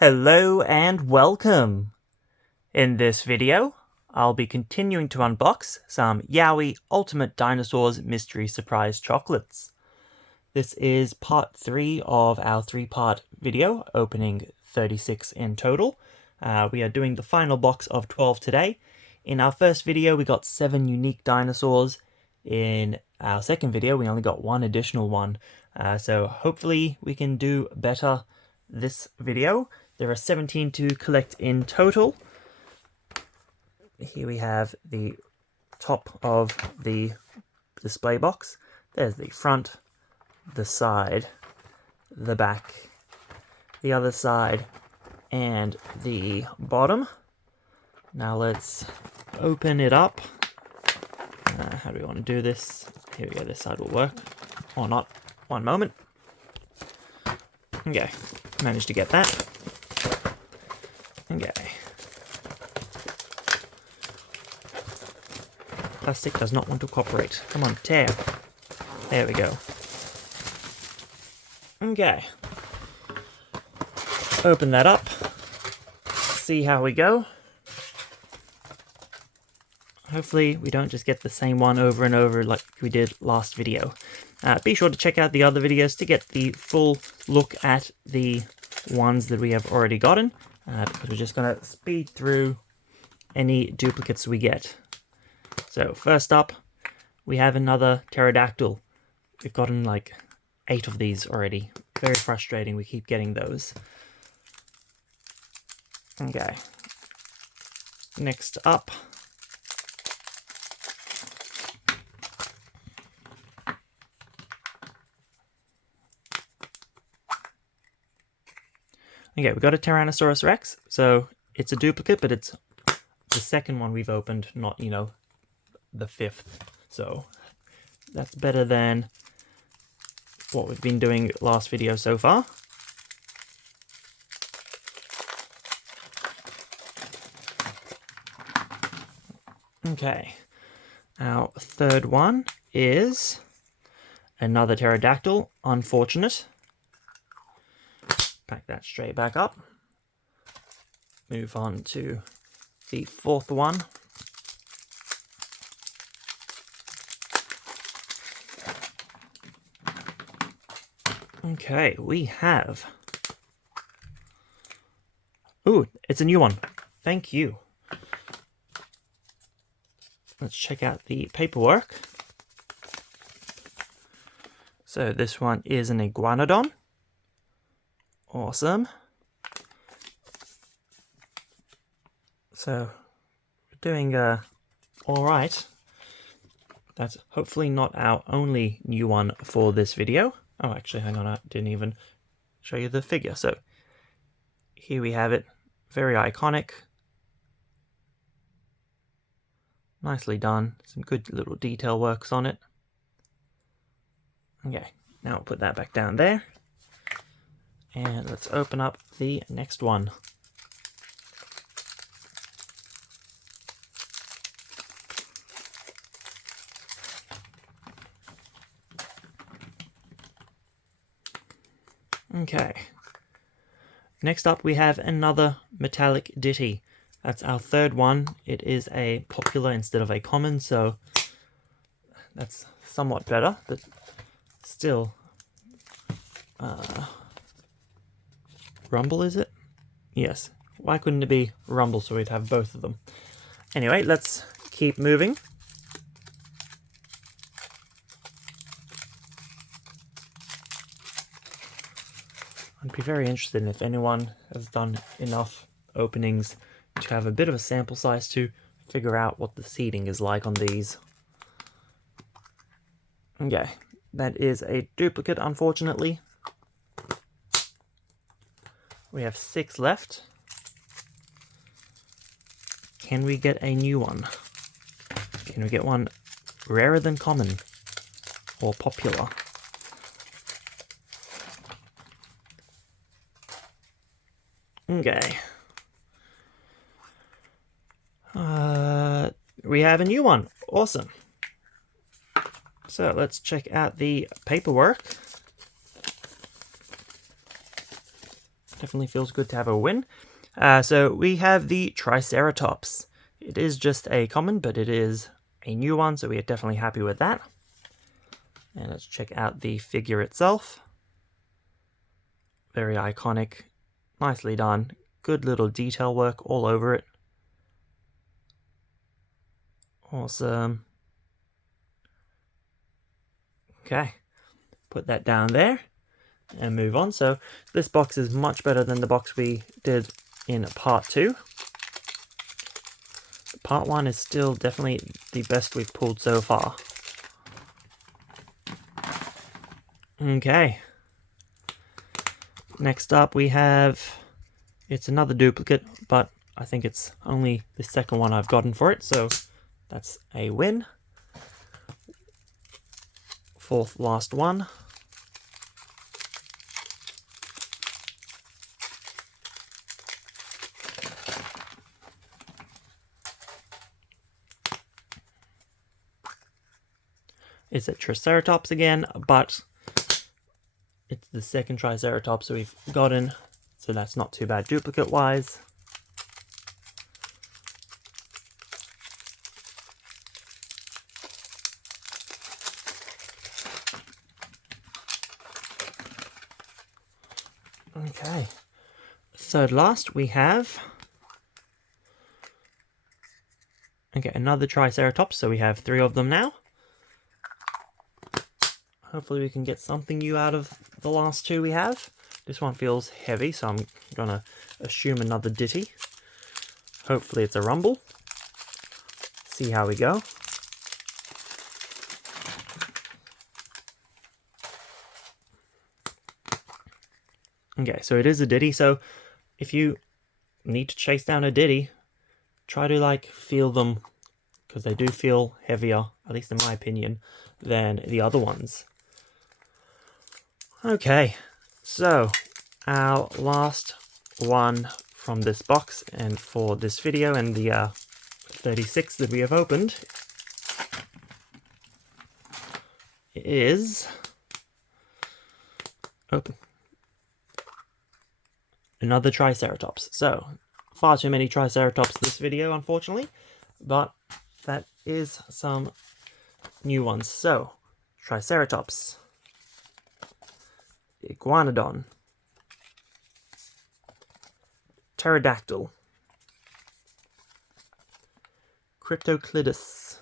Hello and welcome! In this video, I'll be continuing to unbox some Yowie Ultimate Dinosaurs Mystery Surprise Chocolates. This is part 3 of our 3-part video, opening 36 in total. We are doing the final box of 12 today. In our first video, we got 7 unique dinosaurs. In our second video, we only got 1 additional one. So hopefully we can do better this video. There are 17 to collect in total. Here we have the top of the display box. There's the front, the side, the back, the other side, and the bottom. Now let's open it up. How do we want to do this? Here we go, this side will work. Or not. One moment. Okay, managed to get that. Okay. Plastic does not want to cooperate. Come on, tear. There we go. Okay. Open that up. See how we go. Hopefully we don't just get the same one over and over like we did last video. Be sure to check out the other videos to get the full look at the ones that we have already gotten. Because we're just going to speed through any duplicates we get. So first up, we have another pterodactyl. We've gotten like 8 of these already. Very frustrating, we keep getting those. Okay. Next up. Okay, we got a Tyrannosaurus Rex, so it's a duplicate, but it's the second one we've opened, not, you know, the 5th. So that's better than what we've been doing last video so far. Okay, our third one is another pterodactyl, unfortunate. Pack that straight back up. Move on to the 4th one. Okay, we have... Ooh, it's a new one. Thank you. Let's check out the paperwork. So this one is an iguanodon. Awesome. So we're doing all right. That's hopefully not our only new one for this video. Oh, actually, hang on, I didn't even show you the figure. So here we have it. Very iconic. Nicely done. Some good little detail works on it. Okay, now we'll put that back down there. And let's open up the next one. Okay. Next up we have another metallic ditty. That's our 3rd one. It is a popular instead of a common, so that's somewhat better, but still... Rumble, is it? Yes. Why couldn't it be Rumble so we'd have both of them? Anyway, let's keep moving. I'd be very interested in if anyone has done enough openings to have a bit of a sample size to figure out what the seating is like on these. Okay, that is a duplicate, unfortunately. We have 6 left. Can we get a new one? Can we get one rarer than common or popular? Okay. We have a new one. Awesome. So let's check out the paperwork. Definitely feels good to have a win. So we have the Triceratops. It is just a common, but it is a new one, so we are definitely happy with that. And let's check out the figure itself. Very iconic, nicely done, good little detail work all over it. Awesome. Okay, put that down there and move on. So this box is much better than the box we did in part 2. Part 1 is still definitely the best we've pulled so far. Okay. Next up we have, it's another duplicate, but I think it's only the second one I've gotten for it, so that's a win. Fourth last one. It's a Triceratops again, but it's the second Triceratops we've gotten, so that's not too bad duplicate-wise. Okay, third last we have, okay, another Triceratops, so we have 3 of them now. Hopefully we can get something new out of the last 2 we have. This one feels heavy, so I'm gonna assume another Ditty. Hopefully it's a Rumble. See how we go. Okay, so it is a Ditty, so if you need to chase down a Ditty, try to like feel them, because they do feel heavier, at least in my opinion, than the other ones. Okay, so our last one from this box and for this video and the 36 that we have opened is open. Another Triceratops. So, far too many Triceratops this video, unfortunately, but that is some new ones. So, Triceratops, Iguanodon, Pterodactyl, Cryptoclidus,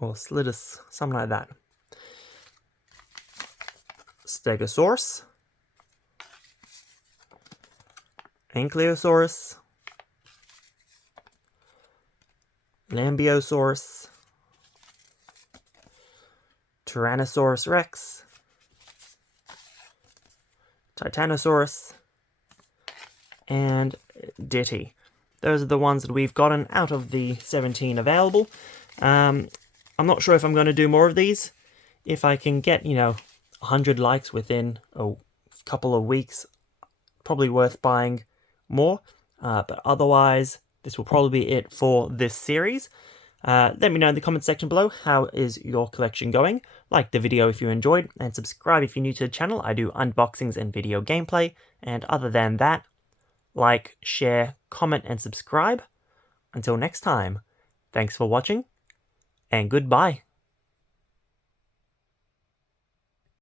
or Slidus, something like that, Stegosaurus, Ankylosaurus, Lambeosaurus, Tyrannosaurus Rex, Titanosaurus, and Ditty. Those are the ones that we've gotten out of the 17 available. I'm not sure if I'm going to do more of these. If I can get, 100 likes within a couple of weeks, probably worth buying more. But otherwise, this will probably be it for this series. Let me know in the comment section below, how is your collection going? Like the video if you enjoyed, and subscribe if you're new to the channel. I do unboxings and video gameplay, and other than that, like, share, comment, and subscribe. Until next time, thanks for watching, and goodbye.